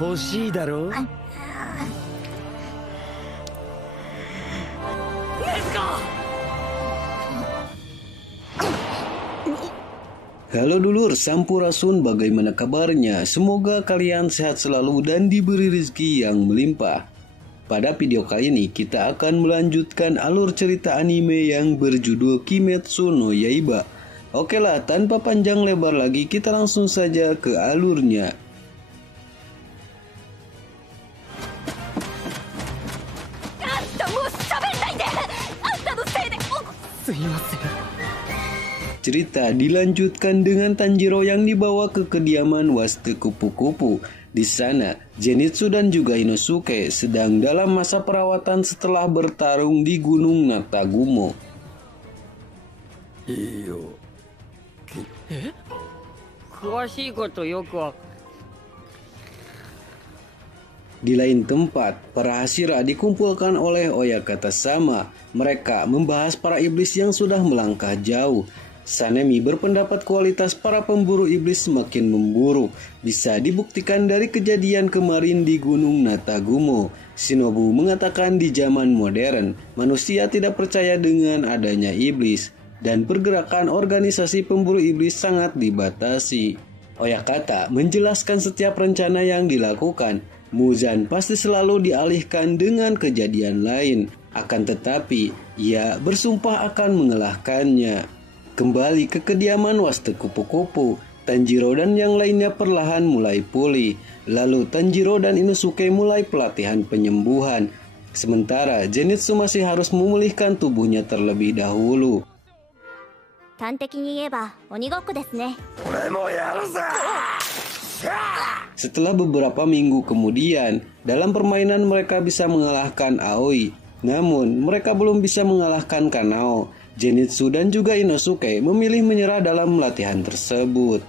欲しいだろう。禰豆子! Halo dulur, Sampurasun, bagaimana kabarnya? Semoga kalian sehat selalu dan diberi rezeki yang melimpah. Pada video kali ini kita akan melanjutkan alur cerita anime yang berjudul Kimetsu no Yaiba. Oke lah, tanpa panjang lebar lagi kita langsung saja ke alurnya. Cerita dilanjutkan dengan Tanjiro yang dibawa ke kediaman Waste Kupu-Kupu. Di sana, Zenitsu dan juga Inosuke sedang dalam masa perawatan setelah bertarung di Gunung Natagumo. Di lain tempat, para Hashira dikumpulkan oleh Oyakata sama. Mereka membahas para iblis yang sudah melangkah jauh. Sanemi berpendapat kualitas para pemburu iblis semakin memburuk. Bisa dibuktikan dari kejadian kemarin di Gunung Natagumo. Shinobu mengatakan di zaman modern, manusia tidak percaya dengan adanya iblis. Dan pergerakan organisasi pemburu iblis sangat dibatasi. Oyakata menjelaskan setiap rencana yang dilakukan. Muzan pasti selalu dialihkan dengan kejadian lain. Akan tetapi, ia bersumpah akan mengalahkannya. Kembali ke kediaman Waste Kupu-Kupu, Tanjiro dan yang lainnya perlahan mulai pulih. Lalu Tanjiro dan Inosuke mulai pelatihan penyembuhan. Sementara Zenitsu masih harus memulihkan tubuhnya terlebih dahulu. Setelah beberapa minggu kemudian, dalam permainan mereka bisa mengalahkan Aoi. Namun, mereka belum bisa mengalahkan Kanao. Zenitsu dan juga Inosuke memilih menyerah dalam latihan tersebut.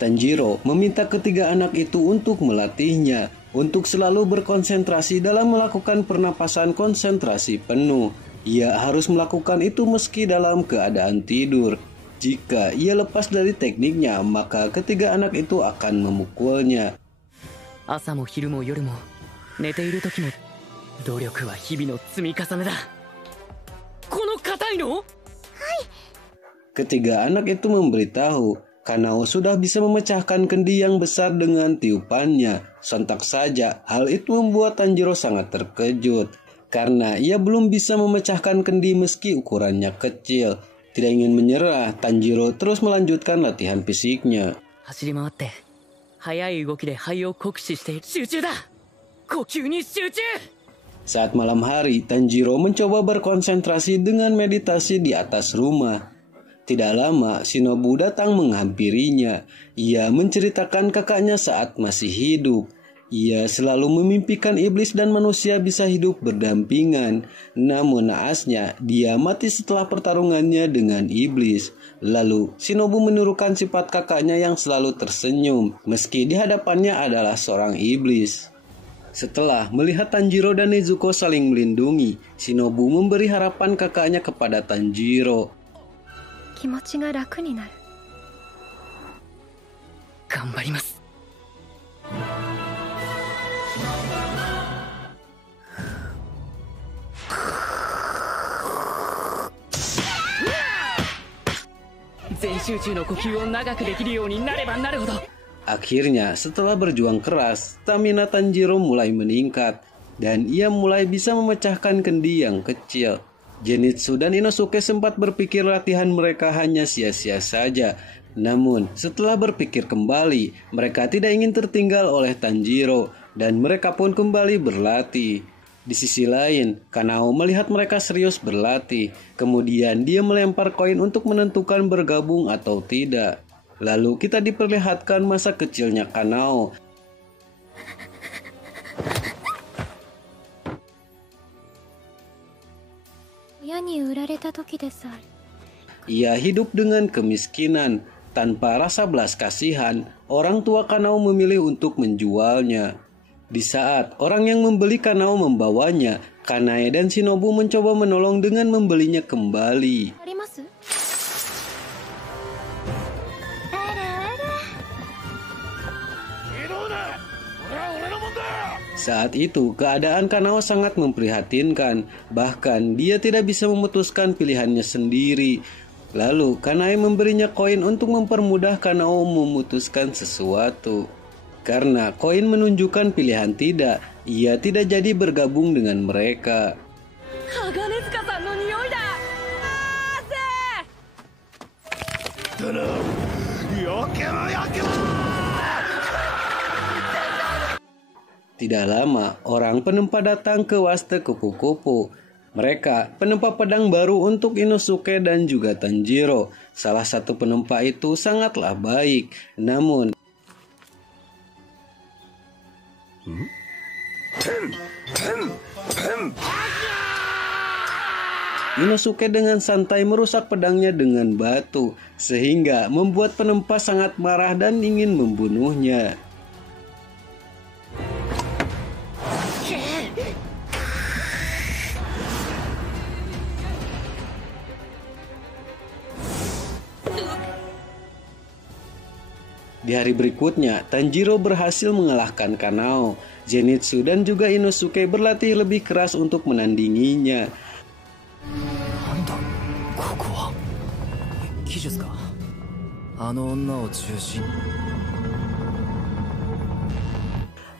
Tanjiro meminta ketiga anak itu untuk melatihnya, untuk selalu berkonsentrasi dalam melakukan pernapasan konsentrasi penuh. Ia harus melakukan itu meski dalam keadaan tidur. Jika ia lepas dari tekniknya, maka ketiga anak itu akan memukulnya. Ketiga anak itu memberitahu, Kanao sudah bisa memecahkan kendi yang besar dengan tiupannya. Sontak saja, hal itu membuat Tanjiro sangat terkejut. Karena ia belum bisa memecahkan kendi meski ukurannya kecil. Tidak ingin menyerah, Tanjiro terus melanjutkan latihan fisiknya. Saat malam hari, Tanjiro mencoba berkonsentrasi dengan meditasi di atas rumah. Tidak lama, Shinobu datang menghampirinya. Ia menceritakan kakaknya saat masih hidup. Ia selalu memimpikan iblis dan manusia bisa hidup berdampingan. Namun naasnya, dia mati setelah pertarungannya dengan iblis. Lalu, Shinobu menirukan sifat kakaknya yang selalu tersenyum, meski di hadapannya adalah seorang iblis. Setelah melihat Tanjiro dan Nezuko saling melindungi, Shinobu memberi harapan kakaknya kepada Tanjiro. Ganbarimasu. Akhirnya, setelah berjuang keras, stamina Tanjiro mulai meningkat dan ia mulai bisa memecahkan kendi yang kecil. Zenitsu dan Inosuke sempat berpikir latihan mereka hanya sia-sia saja. Namun, setelah berpikir kembali, mereka tidak ingin tertinggal oleh Tanjiro dan mereka pun kembali berlatih. Di sisi lain, Kanao melihat mereka serius berlatih. Kemudian dia melempar koin untuk menentukan bergabung atau tidak. Lalu kita diperlihatkan masa kecilnya Kanao. Ia hidup dengan kemiskinan. Tanpa rasa belas kasihan, orang tua Kanao memilih untuk menjualnya. Di saat orang yang membeli Kanao membawanya, Kanae dan Shinobu mencoba menolong dengan membelinya kembali. Saat itu, keadaan Kanao sangat memprihatinkan. Bahkan, dia tidak bisa memutuskan pilihannya sendiri. Lalu, Kanae memberinya koin untuk mempermudah Kanao memutuskan sesuatu. Karena koin menunjukkan pilihan tidak, ia tidak jadi bergabung dengan mereka. Tidak lama, orang penempa datang ke Waste kupu-kupu. Mereka penempa pedang baru untuk Inosuke dan juga Tanjiro. Salah satu penempa itu sangatlah baik. Namun, Inosuke dengan santai merusak pedangnya dengan batu, sehingga membuat penempa sangat marah dan ingin membunuhnya. Di hari berikutnya, Tanjiro berhasil mengalahkan Kanao. Zenitsu dan juga Inosuke berlatih lebih keras untuk menandinginya.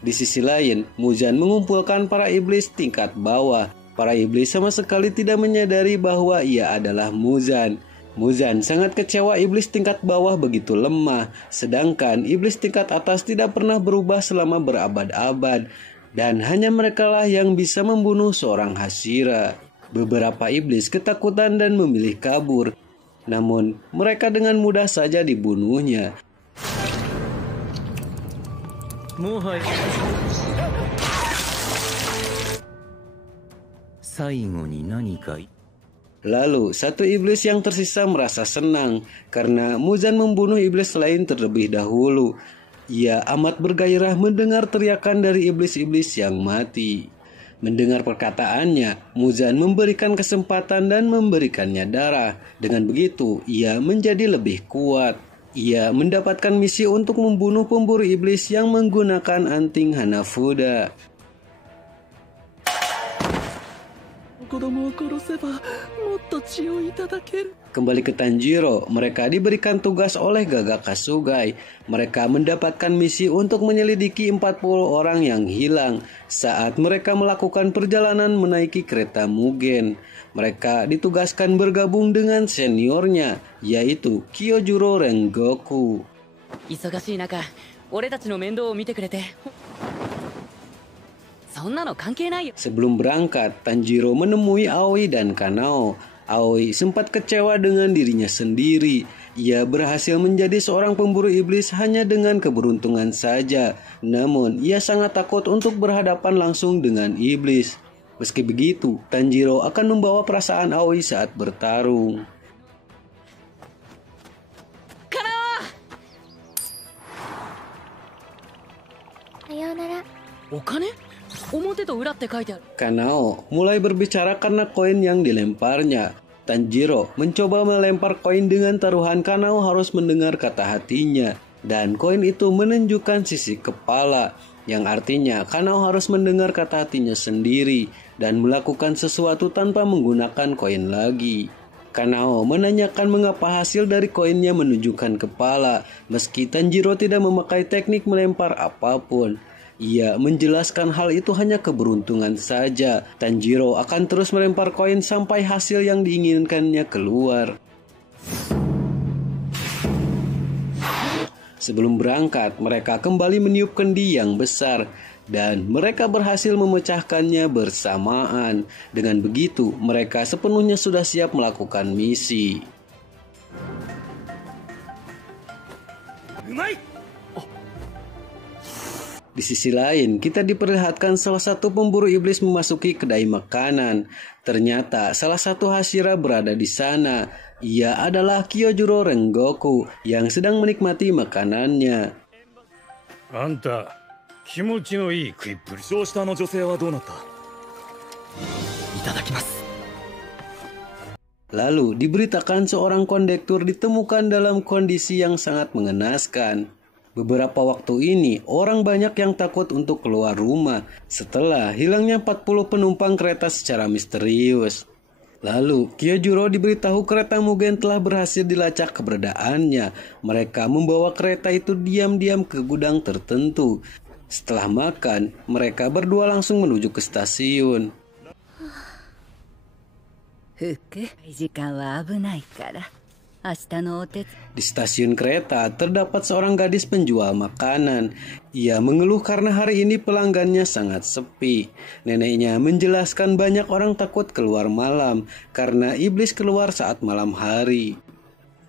Di sisi lain, Muzan mengumpulkan para iblis tingkat bawah. Para iblis sama sekali tidak menyadari bahwa ia adalah Muzan. Muzan sangat kecewa iblis tingkat bawah begitu lemah, sedangkan iblis tingkat atas tidak pernah berubah selama berabad-abad, dan hanya merekalah yang bisa membunuh seorang Hashira. Beberapa iblis ketakutan dan memilih kabur, namun mereka dengan mudah saja dibunuhnya. Lalu, satu iblis yang tersisa merasa senang karena Muzan membunuh iblis lain terlebih dahulu. Ia amat bergairah mendengar teriakan dari iblis-iblis yang mati. Mendengar perkataannya, Muzan memberikan kesempatan dan memberikannya darah. Dengan begitu, ia menjadi lebih kuat. Ia mendapatkan misi untuk membunuh pemburu iblis yang menggunakan anting Hanafuda. Kembali ke Tanjiro, mereka diberikan tugas oleh Gaga Kasugai. Mereka mendapatkan misi untuk menyelidiki 40 orang yang hilang saat mereka melakukan perjalanan menaiki kereta Mugen. Mereka ditugaskan bergabung dengan seniornya, yaitu Kyojuro Rengoku. Sebelum berangkat, Tanjiro menemui Aoi dan Kanao. Aoi sempat kecewa dengan dirinya sendiri. Ia berhasil menjadi seorang pemburu iblis hanya dengan keberuntungan saja. Namun, ia sangat takut untuk berhadapan langsung dengan iblis. Meski begitu, Tanjiro akan membawa perasaan Aoi saat bertarung. Kanao mulai berbicara karena koin yang dilemparnya. Tanjiro mencoba melempar koin dengan taruhan Kanao harus mendengar kata hatinya. Dan koin itu menunjukkan sisi kepala, yang artinya Kanao harus mendengar kata hatinya sendiri dan melakukan sesuatu tanpa menggunakan koin lagi. Kanao menanyakan mengapa hasil dari koinnya menunjukkan kepala, meski Tanjiro tidak memakai teknik melempar apapun. Ia menjelaskan hal itu hanya keberuntungan saja. Tanjiro akan terus melempar koin sampai hasil yang diinginkannya keluar. Sebelum berangkat, mereka kembali meniup kendi yang besar dan mereka berhasil memecahkannya bersamaan. Dengan begitu, mereka sepenuhnya sudah siap melakukan misi. Di sisi lain, kita diperlihatkan salah satu pemburu iblis memasuki kedai makanan. Ternyata salah satu Hashira berada di sana. Ia adalah Kyojuro Rengoku yang sedang menikmati makanannya. Lalu diberitakan seorang kondektur ditemukan dalam kondisi yang sangat mengenaskan. Beberapa waktu ini, orang banyak yang takut untuk keluar rumah setelah hilangnya 40 penumpang kereta secara misterius. Lalu, Kyojuro diberitahu kereta Mugen telah berhasil dilacak keberadaannya. Mereka membawa kereta itu diam-diam ke gudang tertentu. Setelah makan, mereka berdua langsung menuju ke stasiun. Di stasiun kereta terdapat seorang gadis penjual makanan. Ia mengeluh karena hari ini pelanggannya sangat sepi. Neneknya menjelaskan banyak orang takut keluar malam karena iblis keluar saat malam hari.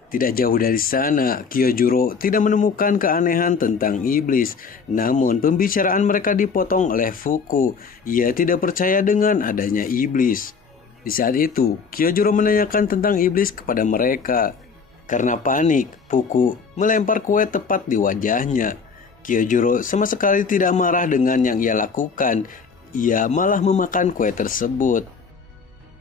Tidak jauh dari sana, Kyojuro tidak menemukan keanehan tentang iblis. Namun pembicaraan mereka dipotong oleh Fuku. Ia tidak percaya dengan adanya iblis. Di saat itu, Kyojuro menanyakan tentang iblis kepada mereka. Karena panik, Fuku melempar kue tepat di wajahnya. Kyojuro sama sekali tidak marah dengan yang ia lakukan. Ia malah memakan kue tersebut.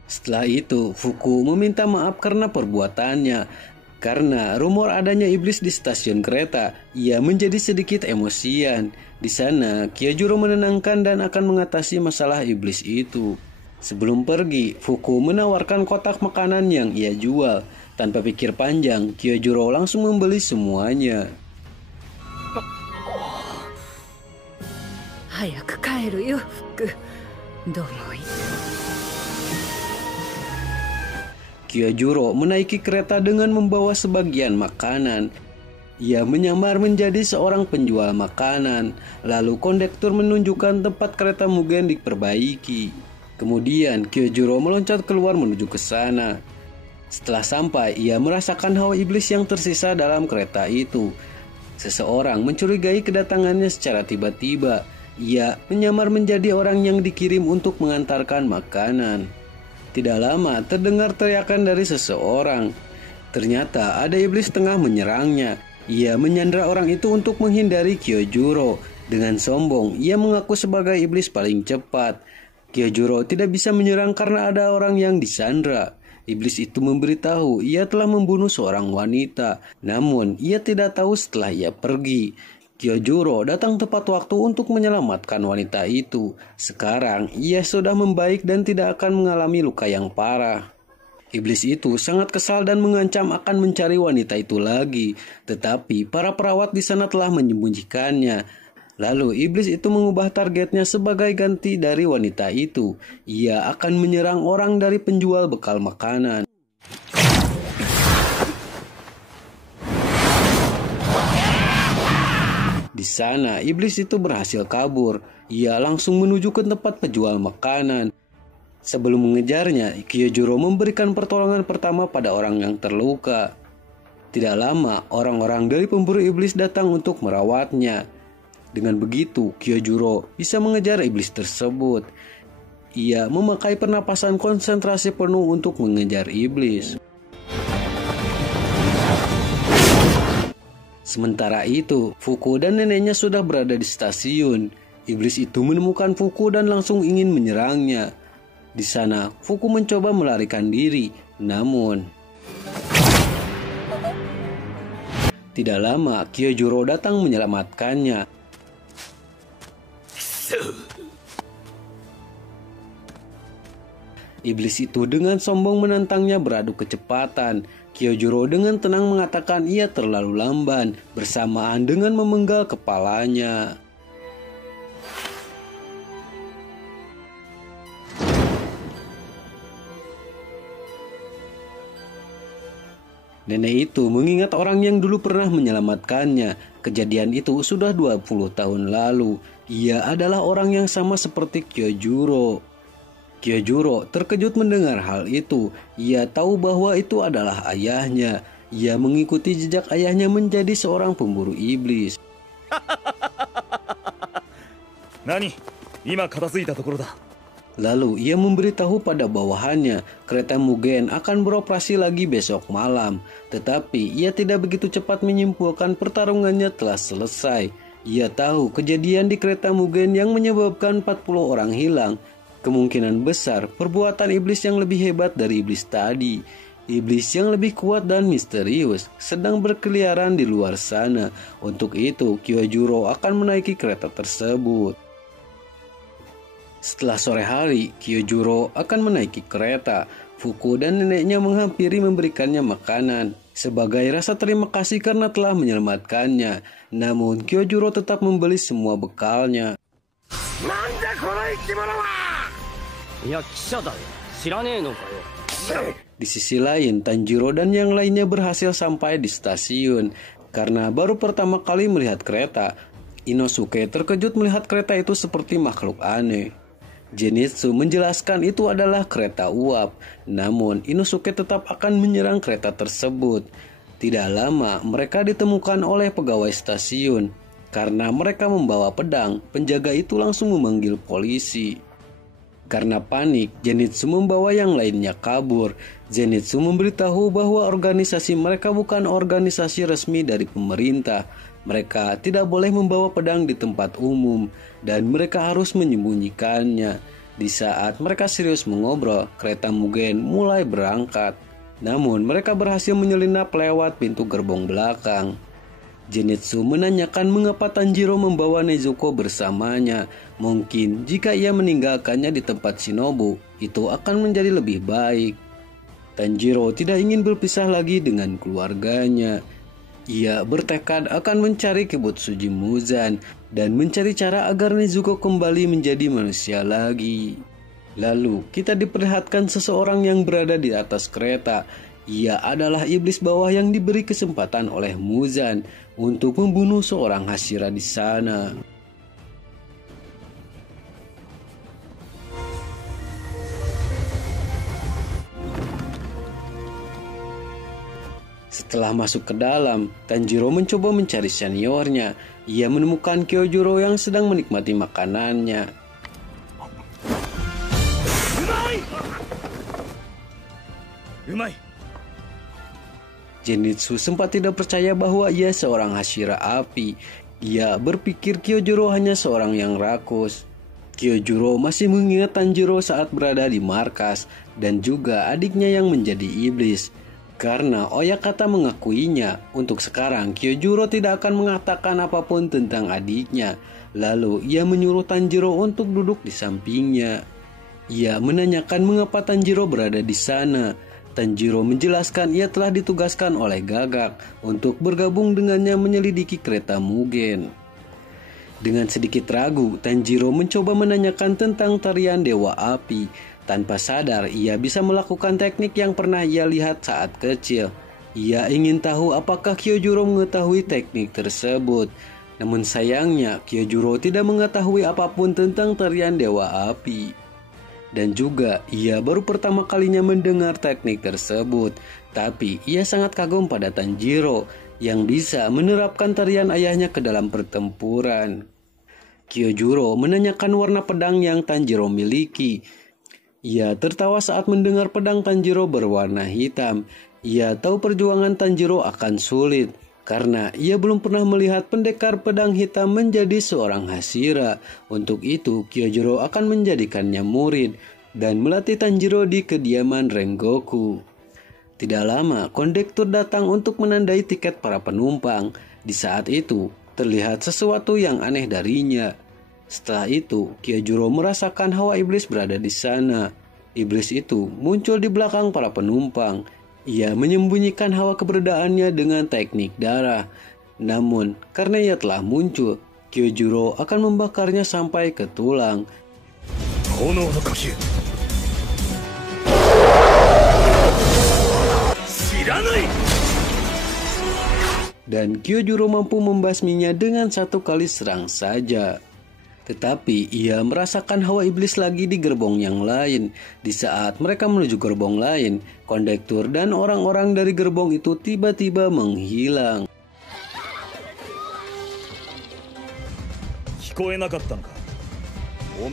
Setelah itu, Fuku meminta maaf karena perbuatannya. Karena rumor adanya iblis di stasiun kereta, ia menjadi sedikit emosian. Di sana, Kyojuro menenangkan dan akan mengatasi masalah iblis itu. Sebelum pergi, Fuku menawarkan kotak makanan yang ia jual. Tanpa pikir panjang, Kyojuro langsung membeli semuanya. Kyojuro menaiki kereta dengan membawa sebagian makanan. Ia menyamar menjadi seorang penjual makanan. Lalu kondektur menunjukkan tempat kereta Mugen diperbaiki. Kemudian Kyojuro meloncat keluar menuju ke sana. Setelah sampai, ia merasakan hawa iblis yang tersisa dalam kereta itu. Seseorang mencurigai kedatangannya secara tiba-tiba. Ia menyamar menjadi orang yang dikirim untuk mengantarkan makanan. Tidak lama terdengar teriakan dari seseorang. Ternyata ada iblis tengah menyerangnya. Ia menyandra orang itu untuk menghindari Kyojuro. Dengan sombong, ia mengaku sebagai iblis paling cepat. Kyojuro tidak bisa menyerang karena ada orang yang disandra. Iblis itu memberitahu ia telah membunuh seorang wanita. Namun ia tidak tahu setelah ia pergi. Kyojuro datang tepat waktu untuk menyelamatkan wanita itu. Sekarang ia sudah membaik dan tidak akan mengalami luka yang parah. Iblis itu sangat kesal dan mengancam akan mencari wanita itu lagi. Tetapi para perawat di sana telah menyembunyikannya. Lalu iblis itu mengubah targetnya sebagai ganti dari wanita itu. Ia akan menyerang orang dari penjual bekal makanan. Di sana iblis itu berhasil kabur. Ia langsung menuju ke tempat penjual makanan. Sebelum mengejarnya, Kyojuro memberikan pertolongan pertama pada orang yang terluka. Tidak lama, orang-orang dari pemburu iblis datang untuk merawatnya. Dengan begitu, Kyojuro bisa mengejar iblis tersebut. Ia memakai pernapasan konsentrasi penuh untuk mengejar iblis. Sementara itu, Fuku dan neneknya sudah berada di stasiun. Iblis itu menemukan Fuku dan langsung ingin menyerangnya. Di sana, Fuku mencoba melarikan diri, namun tidak lama Kyojuro datang menyelamatkannya. Iblis itu dengan sombong menantangnya beradu kecepatan. Kyojuro dengan tenang mengatakan ia terlalu lamban, bersamaan dengan memenggal kepalanya. Nenek itu mengingat orang yang dulu pernah menyelamatkannya. Kejadian itu sudah 20 tahun lalu. Ia adalah orang yang sama seperti Kyojuro. Kyojuro terkejut mendengar hal itu. Ia tahu bahwa itu adalah ayahnya. Ia mengikuti jejak ayahnya menjadi seorang pemburu iblis. Nani? Ima katasuita tokoro da. Lalu ia memberitahu pada bawahannya kereta Mugen akan beroperasi lagi besok malam. Tetapi ia tidak begitu cepat menyimpulkan pertarungannya telah selesai. Ia tahu kejadian di kereta Mugen yang menyebabkan 40 orang hilang. Kemungkinan besar perbuatan iblis yang lebih hebat dari iblis tadi. iblis yang lebih kuat dan misterius sedang berkeliaran di luar sana. Untuk itu, Kyojuro akan menaiki kereta tersebut. Setelah sore hari, Kyojuro akan menaiki kereta. Fuko dan neneknya menghampiri memberikannya makanan sebagai rasa terima kasih karena telah menyelamatkannya. Namun, Kyojuro tetap membeli semua bekalnya. Di sisi lain, Tanjiro dan yang lainnya berhasil sampai di stasiun. Karena baru pertama kali melihat kereta, Inosuke terkejut melihat kereta itu seperti makhluk aneh. Zenitsu menjelaskan itu adalah kereta uap, namun Inosuke tetap akan menyerang kereta tersebut. Tidak lama mereka ditemukan oleh pegawai stasiun. Karena mereka membawa pedang, penjaga itu langsung memanggil polisi. Karena panik, Zenitsu membawa yang lainnya kabur. Zenitsu memberitahu bahwa organisasi mereka bukan organisasi resmi dari pemerintah. Mereka tidak boleh membawa pedang di tempat umum dan mereka harus menyembunyikannya. Di saat mereka serius mengobrol, kereta Mugen mulai berangkat. Namun mereka berhasil menyelinap lewat pintu gerbong belakang. Zenitsu menanyakan mengapa Tanjiro membawa Nezuko bersamanya. Mungkin jika ia meninggalkannya di tempat Shinobu, itu akan menjadi lebih baik. Tanjiro tidak ingin berpisah lagi dengan keluarganya. Ia bertekad akan mencari Kibutsuji Muzan dan mencari cara agar Nezuko kembali menjadi manusia lagi. Lalu kita diperlihatkan seseorang yang berada di atas kereta. Ia adalah iblis bawah yang diberi kesempatan oleh Muzan untuk membunuh seorang Hashira di sana. Setelah masuk ke dalam, Tanjiro mencoba mencari seniornya. Ia menemukan Kyojuro yang sedang menikmati makanannya. Umai. Zenitsu sempat tidak percaya bahwa ia seorang Hashira api. Ia berpikir Kyojuro hanya seorang yang rakus. Kyojuro masih mengingat Tanjiro saat berada di markas dan juga adiknya yang menjadi iblis. Karena Oyakata mengakuinya, untuk sekarang Kyojuro tidak akan mengatakan apapun tentang adiknya. Lalu ia menyuruh Tanjiro untuk duduk di sampingnya. Ia menanyakan mengapa Tanjiro berada di sana. Tanjiro menjelaskan ia telah ditugaskan oleh Gagak untuk bergabung dengannya menyelidiki kereta Mugen. Dengan sedikit ragu, Tanjiro mencoba menanyakan tentang tarian Dewa Api. Tanpa sadar, ia bisa melakukan teknik yang pernah ia lihat saat kecil. Ia ingin tahu apakah Kyojuro mengetahui teknik tersebut. Namun sayangnya, Kyojuro tidak mengetahui apapun tentang tarian Dewa Api. Dan juga, ia baru pertama kalinya mendengar teknik tersebut. Tapi, ia sangat kagum pada Tanjiro yang bisa menerapkan tarian ayahnya ke dalam pertempuran. Kyojuro menanyakan warna pedang yang Tanjiro miliki. Ia tertawa saat mendengar pedang Tanjiro berwarna hitam. Ia tahu perjuangan Tanjiro akan sulit karena ia belum pernah melihat pendekar pedang hitam menjadi seorang Hashira. Untuk itu, Kyojuro akan menjadikannya murid dan melatih Tanjiro di kediaman Rengoku. Tidak lama, kondektur datang untuk menandai tiket para penumpang. Di saat itu, terlihat sesuatu yang aneh darinya. Setelah itu, Kyojuro merasakan hawa iblis berada di sana. Iblis itu muncul di belakang para penumpang. Ia menyembunyikan hawa keberadaannya dengan teknik darah. Namun, karena ia telah muncul, Kyojuro akan membakarnya sampai ke tulang. Dan Kyojuro mampu membasminya dengan satu kali serang saja. Tetapi ia merasakan hawa iblis lagi di gerbong yang lain. Di saat mereka menuju gerbong lain, kondektur dan orang-orang dari gerbong itu tiba-tiba menghilang.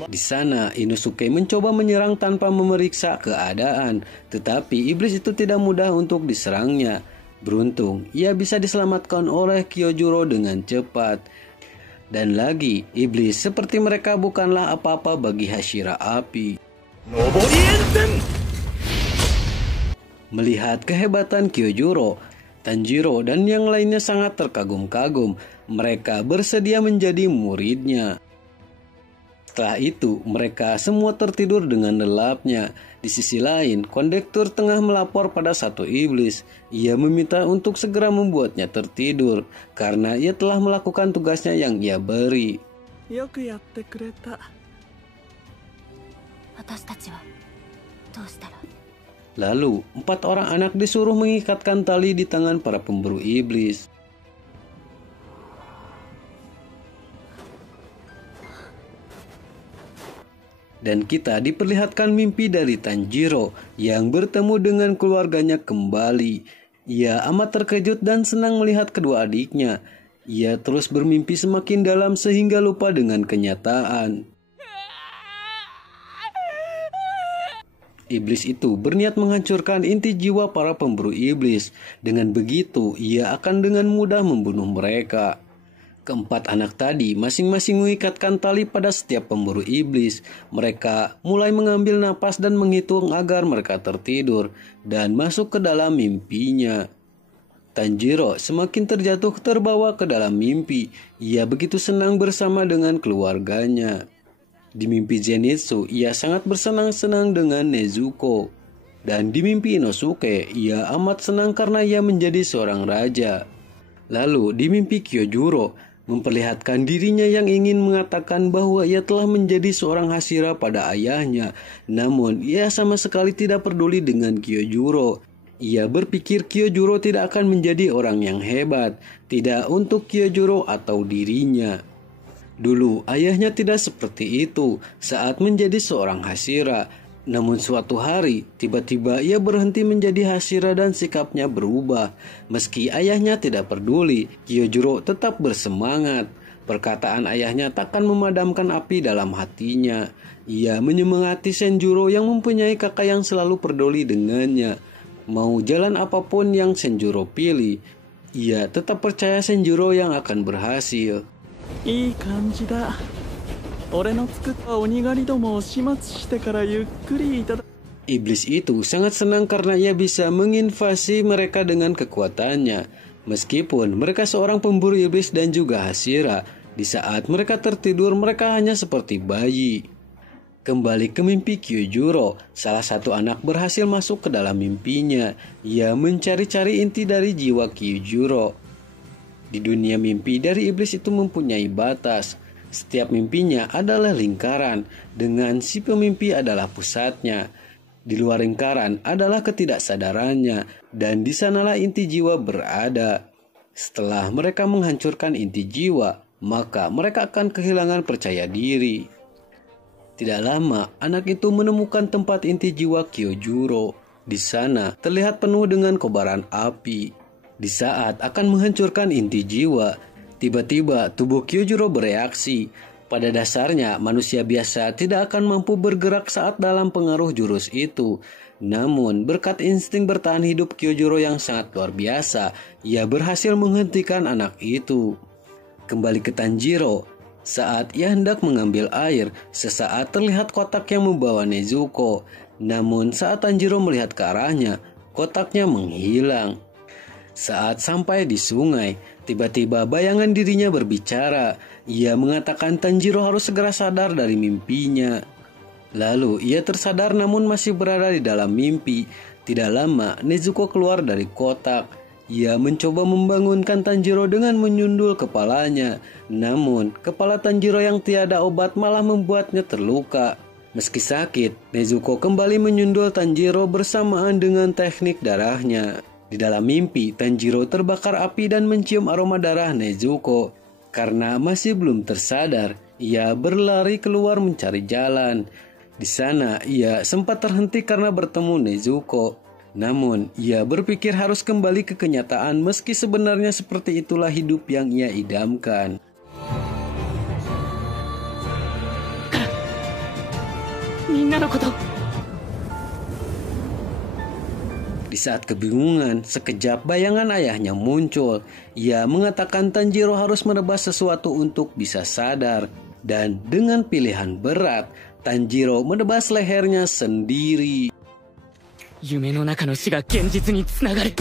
Di sana, Inosuke mencoba menyerang tanpa memeriksa keadaan. Tetapi iblis itu tidak mudah untuk diserangnya. Beruntung, ia bisa diselamatkan oleh Kyojuro dengan cepat. Dan lagi, iblis seperti mereka bukanlah apa-apa bagi Hashira api. Melihat kehebatan Kyojuro, Tanjiro dan yang lainnya sangat terkagum-kagum. Mereka bersedia menjadi muridnya. Setelah itu, mereka semua tertidur dengan lelapnya. Di sisi lain, kondektur tengah melapor pada satu iblis. Ia meminta untuk segera membuatnya tertidur, karena ia telah melakukan tugasnya yang ia beri. よくやってくれた。私たちはどうしたら。 Lalu, 4 orang anak disuruh mengikatkan tali di tangan para pemburu iblis. Dan kita diperlihatkan mimpi dari Tanjiro yang bertemu dengan keluarganya kembali. Ia amat terkejut dan senang melihat kedua adiknya. Ia terus bermimpi semakin dalam sehingga lupa dengan kenyataan. Iblis itu berniat menghancurkan inti jiwa para pemburu iblis. Dengan begitu, ia akan dengan mudah membunuh mereka. Keempat anak tadi masing-masing mengikatkan tali pada setiap pemburu iblis. Mereka mulai mengambil napas dan menghitung agar mereka tertidur dan masuk ke dalam mimpinya. Tanjiro semakin terjatuh terbawa ke dalam mimpi. Ia begitu senang bersama dengan keluarganya. Di mimpi Zenitsu, ia sangat bersenang-senang dengan Nezuko. Dan di mimpi Inosuke, ia amat senang karena ia menjadi seorang raja. Lalu di mimpi Kyojuro, memperlihatkan dirinya yang ingin mengatakan bahwa ia telah menjadi seorang Hashira pada ayahnya. Namun, ia sama sekali tidak peduli dengan Kyojuro. Ia berpikir Kyojuro tidak akan menjadi orang yang hebat, tidak untuk Kyojuro atau dirinya. Dulu ayahnya tidak seperti itu saat menjadi seorang Hashira. Namun suatu hari tiba-tiba ia berhenti menjadi Hashira dan sikapnya berubah. Meski ayahnya tidak peduli, Kyojuro tetap bersemangat. Perkataan ayahnya takkan memadamkan api dalam hatinya. Ia menyemangati Senjuro yang mempunyai kakak yang selalu peduli dengannya. Mau jalan apapun yang Senjuro pilih, ia tetap percaya Senjuro yang akan berhasil. いい感じだ。俺の作った鬼狩りどもを始末してからゆっくりいただ。 Iblis itu sangat senang karena ia bisa menginvasi mereka dengan kekuatannya. Meskipun mereka seorang pemburu iblis dan juga Hashira, di saat mereka tertidur mereka hanya seperti bayi. Kembali ke mimpi Kyojuro, salah satu anak berhasil masuk ke dalam mimpinya. Ia mencari-cari inti dari jiwa Kyojuro. Di dunia mimpi dari iblis itu mempunyai batas. Setiap mimpinya adalah lingkaran, dengan si pemimpi adalah pusatnya. Di luar lingkaran adalah ketidaksadarannya, dan di sanalah inti jiwa berada. Setelah mereka menghancurkan inti jiwa, maka mereka akan kehilangan percaya diri. Tidak lama, anak itu menemukan tempat inti jiwa Kyojuro. Di sana terlihat penuh dengan kobaran api. Di saat akan menghancurkan inti jiwa, tiba-tiba tubuh Kyojuro bereaksi. Pada dasarnya, manusia biasa tidak akan mampu bergerak saat dalam pengaruh jurus itu. Namun, berkat insting bertahan hidup Kyojuro yang sangat luar biasa, ia berhasil menghentikan anak itu. Kembali ke Tanjiro, saat ia hendak mengambil air, sesaat terlihat kotak yang membawa Nezuko. Namun, saat Tanjiro melihat ke arahnya, kotaknya menghilang. Saat sampai di sungai, tiba-tiba bayangan dirinya berbicara. Ia mengatakan Tanjiro harus segera sadar dari mimpinya. Lalu ia tersadar namun masih berada di dalam mimpi. Tidak lama Nezuko keluar dari kotak. Ia mencoba membangunkan Tanjiro dengan menyundul kepalanya. Namun kepala Tanjiro yang tiada obat malah membuatnya terluka. Meski sakit, Nezuko kembali menyundul Tanjiro bersamaan dengan teknik darahnya. Di dalam mimpi, Tanjiro terbakar api dan mencium aroma darah Nezuko. Karena masih belum tersadar, ia berlari keluar mencari jalan. Di sana, ia sempat terhenti karena bertemu Nezuko. Namun, ia berpikir harus kembali ke kenyataan meski sebenarnya seperti itulah hidup yang ia idamkan. Di saat kebingungan, sekejap bayangan ayahnya muncul. Ia mengatakan Tanjiro harus menebas sesuatu untuk bisa sadar. Dan dengan pilihan berat, Tanjiro menebas lehernya sendiri. 夢の中の死が現実につながる。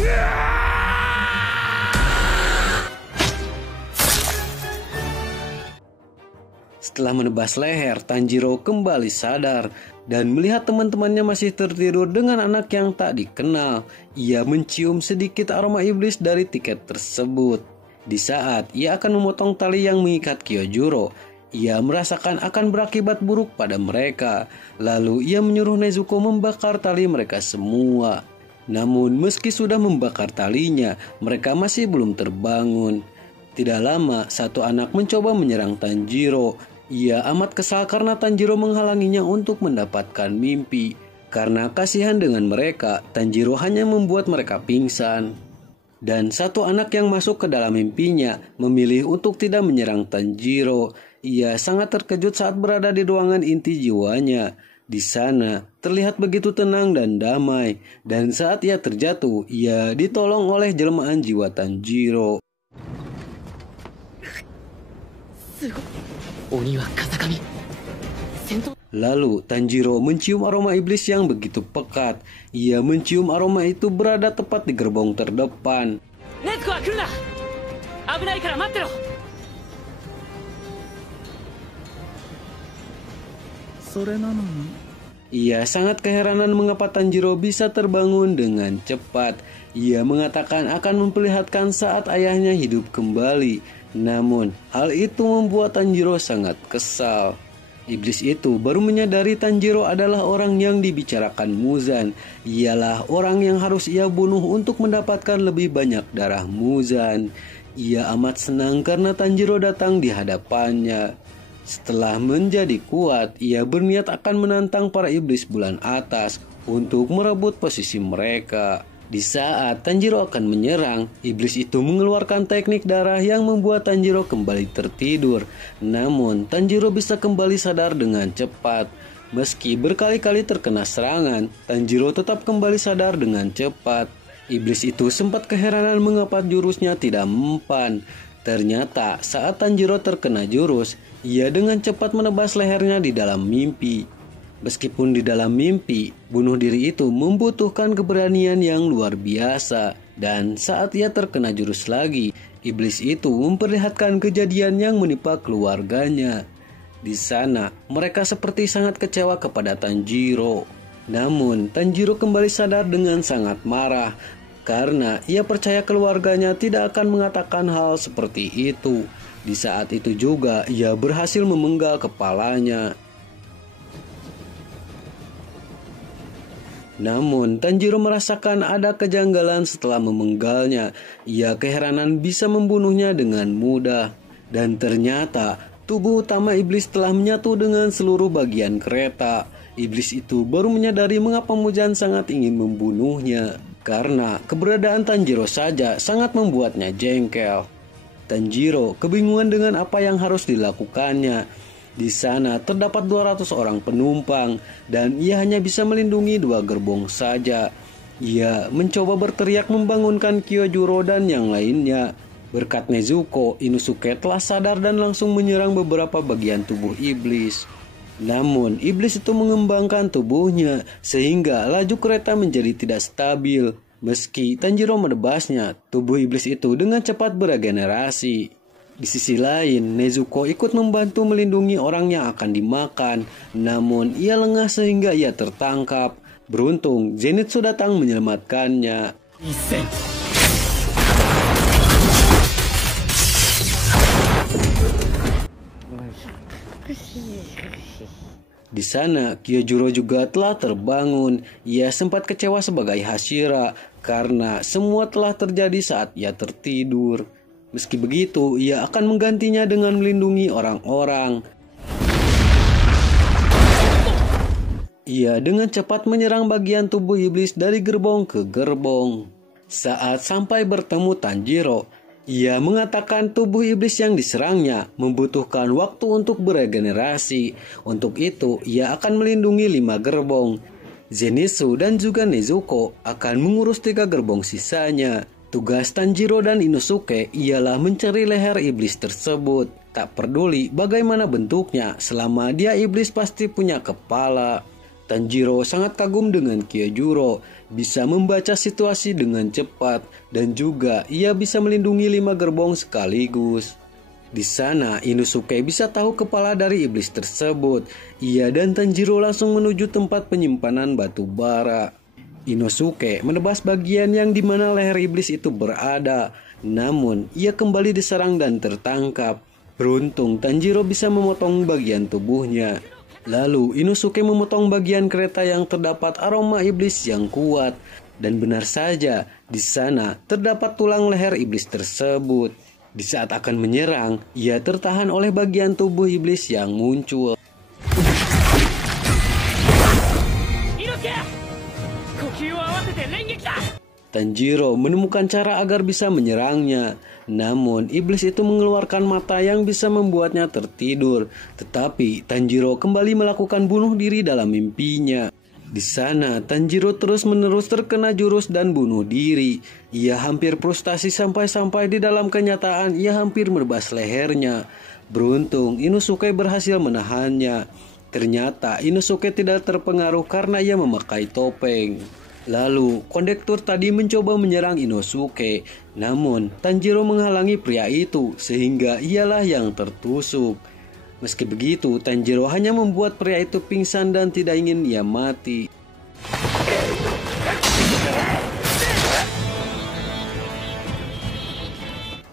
Setelah menebas leher, Tanjiro kembali sadar dan melihat teman-temannya masih tertidur dengan anak yang tak dikenal. Ia mencium sedikit aroma iblis dari tiket tersebut. Di saat ia akan memotong tali yang mengikat Kyojuro, ia merasakan akan berakibat buruk pada mereka. Lalu ia menyuruh Nezuko membakar tali mereka semua. Namun meski sudah membakar talinya, mereka masih belum terbangun. Tidak lama, satu anak mencoba menyerang Tanjiro. Ia amat kesal karena Tanjiro menghalanginya untuk mendapatkan mimpi. Karena kasihan dengan mereka, Tanjiro hanya membuat mereka pingsan. Dan satu anak yang masuk ke dalam mimpinya memilih untuk tidak menyerang Tanjiro. Ia sangat terkejut saat berada di ruangan inti jiwanya. Di sana terlihat begitu tenang dan damai. Dan saat ia terjatuh, ia ditolong oleh jelmaan jiwa Tanjiro. Lalu Tanjiro mencium aroma iblis yang begitu pekat. Ia mencium aroma itu berada tepat di gerbong terdepan. Ia sangat keheranan mengapa Tanjiro bisa terbangun dengan cepat. Ia mengatakan akan memperlihatkan saat ayahnya hidup kembali. Namun, hal itu membuat Tanjiro sangat kesal. Iblis itu baru menyadari Tanjiro adalah orang yang dibicarakan Muzan. Ialah orang yang harus ia bunuh untuk mendapatkan lebih banyak darah Muzan. Ia amat senang karena Tanjiro datang di hadapannya. Setelah menjadi kuat, ia berniat akan menantang para iblis bulan atas untuk merebut posisi mereka. Di saat Tanjiro akan menyerang, iblis itu mengeluarkan teknik darah yang membuat Tanjiro kembali tertidur. Namun, Tanjiro bisa kembali sadar dengan cepat. Meski berkali-kali terkena serangan, Tanjiro tetap kembali sadar dengan cepat. Iblis itu sempat keheranan mengapa jurusnya tidak mempan. Ternyata saat Tanjiro terkena jurus, ia dengan cepat menebas lehernya di dalam mimpi. Meskipun di dalam mimpi, bunuh diri itu membutuhkan keberanian yang luar biasa. Dan saat ia terkena jurus lagi, iblis itu memperlihatkan kejadian yang menimpa keluarganya. Di sana, mereka seperti sangat kecewa kepada Tanjiro. Namun, Tanjiro kembali sadar dengan sangat marah. Karena ia percaya keluarganya tidak akan mengatakan hal seperti itu. Di saat itu juga, ia berhasil memenggal kepalanya. Namun, Tanjiro merasakan ada kejanggalan setelah memenggalnya. Ia keheranan bisa membunuhnya dengan mudah. Dan ternyata, tubuh utama iblis telah menyatu dengan seluruh bagian kereta. Iblis itu baru menyadari mengapa Muzan sangat ingin membunuhnya. Karena keberadaan Tanjiro saja sangat membuatnya jengkel. Tanjiro kebingungan dengan apa yang harus dilakukannya. Di sana terdapat 200 orang penumpang dan ia hanya bisa melindungi 2 gerbong saja. Ia mencoba berteriak membangunkan Kyojuro dan yang lainnya. Berkat Nezuko, Inosuke telah sadar dan langsung menyerang beberapa bagian tubuh iblis. Namun iblis itu mengembangkan tubuhnya sehingga laju kereta menjadi tidak stabil. Meski Tanjiro menebasnya, tubuh iblis itu dengan cepat beregenerasi. Di sisi lain, Nezuko ikut membantu melindungi orang yang akan dimakan. Namun, ia lengah sehingga ia tertangkap. Beruntung, Zenitsu datang menyelamatkannya. Di sana, Kyojuro juga telah terbangun. Ia sempat kecewa sebagai Hashira karena semua telah terjadi saat ia tertidur. Meski begitu, ia akan menggantinya dengan melindungi orang-orang. Ia dengan cepat menyerang bagian tubuh iblis dari gerbong ke gerbong. Saat sampai bertemu Tanjiro, ia mengatakan tubuh iblis yang diserangnya membutuhkan waktu untuk beregenerasi. Untuk itu, ia akan melindungi 5 gerbong. Zenitsu dan juga Nezuko akan mengurus 3 gerbong sisanya. Tugas Tanjiro dan Inosuke ialah mencari leher iblis tersebut. Tak peduli bagaimana bentuknya, selama dia iblis pasti punya kepala. Tanjiro sangat kagum dengan Kyojuro. bisa membaca situasi dengan cepat dan juga ia bisa melindungi 5 gerbong sekaligus. Di sana Inosuke bisa tahu kepala dari iblis tersebut. Ia dan Tanjiro langsung menuju tempat penyimpanan batu bara. Inosuke menebas bagian yang dimana leher iblis itu berada. Namun ia kembali diserang dan tertangkap. Beruntung Tanjiro bisa memotong bagian tubuhnya. Lalu Inosuke memotong bagian kereta yang terdapat aroma iblis yang kuat. Dan benar saja, di sana terdapat tulang leher iblis tersebut. Di saat akan menyerang, ia tertahan oleh bagian tubuh iblis yang muncul. Tanjiro menemukan cara agar bisa menyerangnya. Namun iblis itu mengeluarkan mata yang bisa membuatnya tertidur. Tetapi Tanjiro kembali melakukan bunuh diri dalam mimpinya. Di sana Tanjiro terus-menerus terkena jurus dan bunuh diri. Ia hampir frustasi sampai-sampai di dalam kenyataan ia hampir menebas lehernya. Beruntung Inosuke berhasil menahannya. Ternyata Inosuke tidak terpengaruh karena ia memakai topeng. Lalu kondektur tadi mencoba menyerang Inosuke. Namun Tanjiro menghalangi pria itu sehingga ialah yang tertusuk. Meski begitu, Tanjiro hanya membuat pria itu pingsan dan tidak ingin ia mati.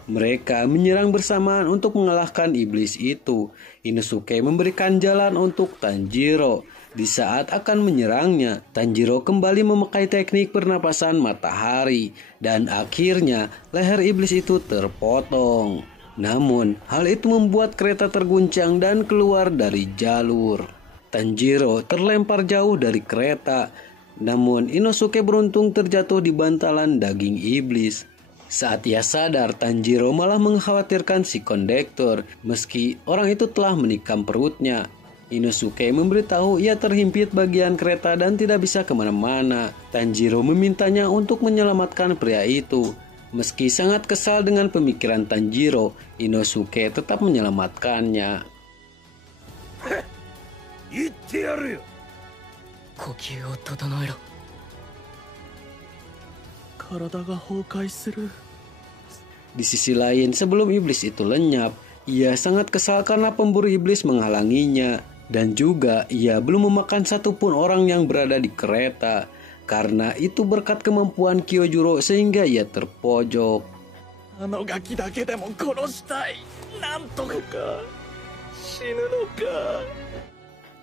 Mereka menyerang bersamaan untuk mengalahkan iblis itu. Inosuke memberikan jalan untuk Tanjiro. Di saat akan menyerangnya, Tanjiro kembali memakai teknik pernapasan matahari. Dan akhirnya leher iblis itu terpotong. Namun, hal itu membuat kereta terguncang dan keluar dari jalur. Tanjiro terlempar jauh dari kereta. Namun, Inosuke beruntung terjatuh di bantalan daging iblis. Saat ia sadar, Tanjiro malah mengkhawatirkan si kondektur, meski orang itu telah menikam perutnya. Inosuke memberitahu ia terhimpit bagian kereta dan tidak bisa kemana-mana. Tanjiro memintanya untuk menyelamatkan pria itu. Meski sangat kesal dengan pemikiran Tanjiro, Inosuke tetap menyelamatkannya. 言ってやるよ。呼吸を整えろ。体が崩壊する。 Di sisi lain, sebelum iblis itu lenyap, ia sangat kesal karena pemburu iblis menghalanginya. Dan juga ia belum memakan satupun orang yang berada di kereta. Karena itu berkat kemampuan Kyojuro sehingga ia terpojok. あのガキだけでも殺したい。なんとか死ぬのか。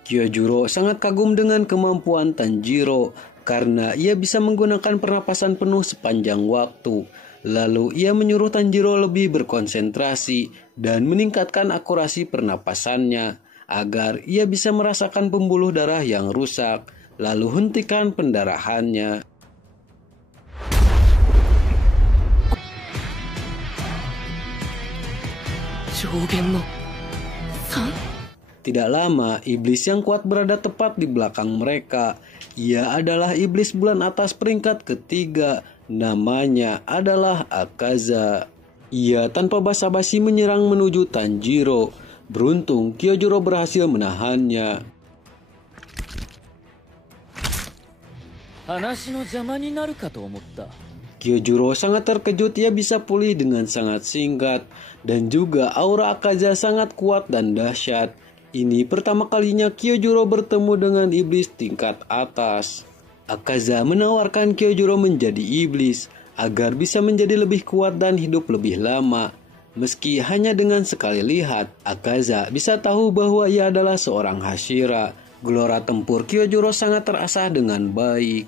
Kyojuro sangat kagum dengan kemampuan Tanjiro karena ia bisa menggunakan pernapasan penuh sepanjang waktu. Lalu ia menyuruh Tanjiro lebih berkonsentrasi dan meningkatkan akurasi pernapasannya agar ia bisa merasakan pembuluh darah yang rusak, lalu hentikan pendarahannya. Tidak lama, iblis yang kuat berada tepat di belakang mereka. Ia adalah iblis bulan atas peringkat ketiga. Namanya adalah Akaza. Ia tanpa basa-basi menyerang menuju Tanjiro. Beruntung Kyojuro berhasil menahannya. Kyojuro sangat terkejut ia bisa pulih dengan sangat singkat. Dan juga aura Akaza sangat kuat dan dahsyat. Ini pertama kalinya Kyojuro bertemu dengan iblis tingkat atas. Akaza menawarkan Kyojuro menjadi iblis agar bisa menjadi lebih kuat dan hidup lebih lama. Meski hanya dengan sekali lihat, Akaza bisa tahu bahwa ia adalah seorang Hashira. Gelora tempur Kyojuro sangat terasah dengan baik.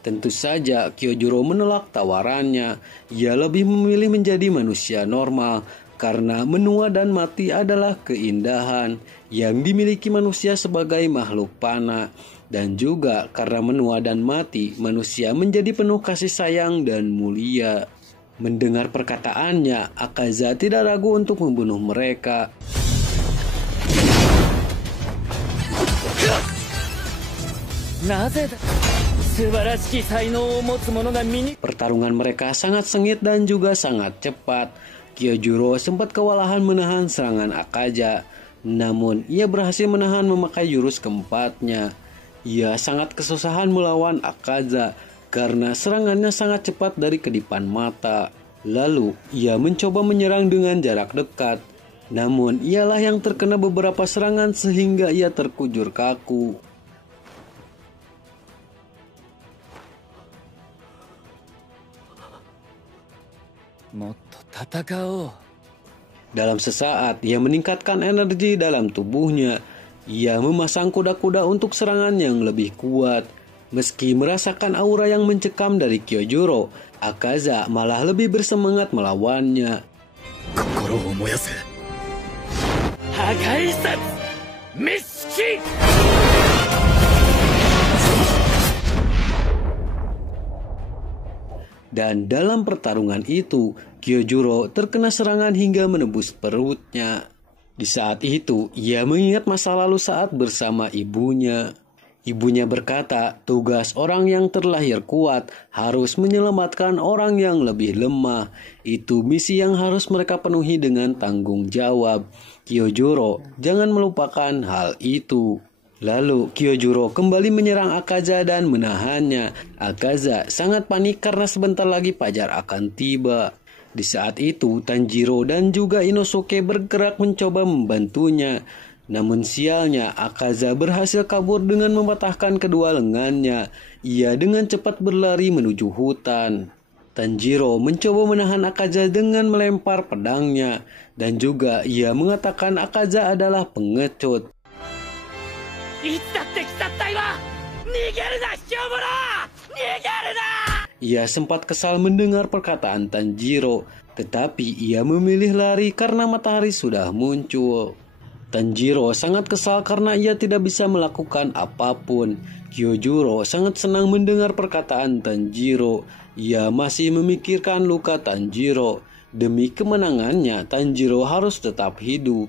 Tentu saja Kyojuro menolak tawarannya. Ia lebih memilih menjadi manusia normal karena menua dan mati adalah keindahan yang dimiliki manusia sebagai makhluk panah. Dan juga karena menua dan mati, manusia menjadi penuh kasih sayang dan mulia. Mendengar perkataannya, Akaza tidak ragu untuk membunuh mereka. Pertarungan mereka sangat sengit dan juga sangat cepat. Kyojuro sempat kewalahan menahan serangan Akaza. Namun ia berhasil menahan memakai jurus keempatnya. Ia sangat kesusahan melawan Akaza karena serangannya sangat cepat dari kedipan mata. Lalu ia mencoba menyerang dengan jarak dekat. Namun ialah yang terkena beberapa serangan sehingga ia terkujur kaku. Dalam sesaat ia meningkatkan energi dalam tubuhnya. Ia memasang kuda-kuda untuk serangan yang lebih kuat. Meski merasakan aura yang mencekam dari Kyojuro, Akaza malah lebih bersemangat melawannya. Dan dalam pertarungan itu, Kyojuro terkena serangan hingga menembus perutnya. Di saat itu, ia mengingat masa lalu saat bersama ibunya. Ibunya berkata, tugas orang yang terlahir kuat harus menyelamatkan orang yang lebih lemah. Itu misi yang harus mereka penuhi dengan tanggung jawab. Kyojuro, jangan melupakan hal itu. Lalu Kyojuro kembali menyerang Akaza dan menahannya. Akaza sangat panik karena sebentar lagi fajar akan tiba. Di saat itu Tanjiro dan juga Inosuke bergerak mencoba membantunya. Namun sialnya Akaza berhasil kabur dengan mematahkan kedua lengannya. Ia dengan cepat berlari menuju hutan. Tanjiro mencoba menahan Akaza dengan melempar pedangnya. Dan juga ia mengatakan Akaza adalah pengecut. Ia sempat kesal mendengar perkataan Tanjiro, tetapi ia memilih lari karena matahari sudah muncul. Tanjiro sangat kesal karena ia tidak bisa melakukan apapun. Kyojuro sangat senang mendengar perkataan Tanjiro. Ia masih memikirkan luka Tanjiro. Demi kemenangannya, Tanjiro harus tetap hidup.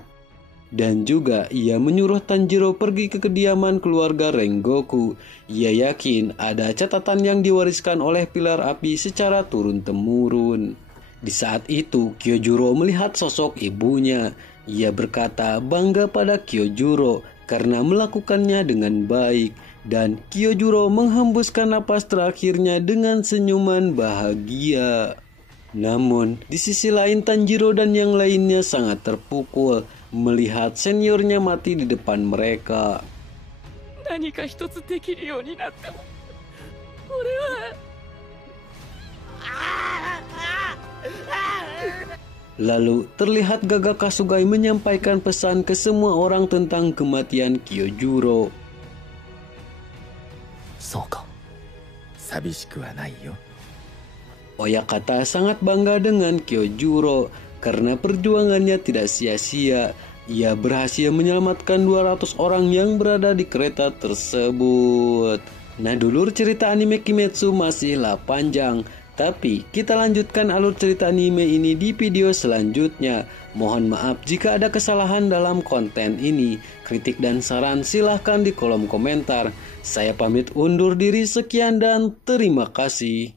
Dan juga ia menyuruh Tanjiro pergi ke kediaman keluarga Rengoku. Ia yakin ada catatan yang diwariskan oleh pilar api secara turun-temurun. Di saat itu Kyojuro melihat sosok ibunya. Ia berkata bangga pada Kyojuro karena melakukannya dengan baik. Dan Kyojuro menghembuskan napas terakhirnya dengan senyuman bahagia. Namun di sisi lain Tanjiro dan yang lainnya sangat terpukul melihat seniornya mati di depan mereka. Lalu terlihat Gaga Kasugai menyampaikan pesan ke semua orang tentang kematian Kyojuro. Oyakata sangat bangga dengan Kyojuro karena perjuangannya tidak sia-sia. Ia berhasil menyelamatkan 200 orang yang berada di kereta tersebut. Nah, dulur, cerita anime Kimetsu masihlah panjang, tapi kita lanjutkan alur cerita anime ini di video selanjutnya. Mohon maaf jika ada kesalahan dalam konten ini. Kritik dan saran silahkan di kolom komentar. Saya pamit undur diri, sekian dan terima kasih.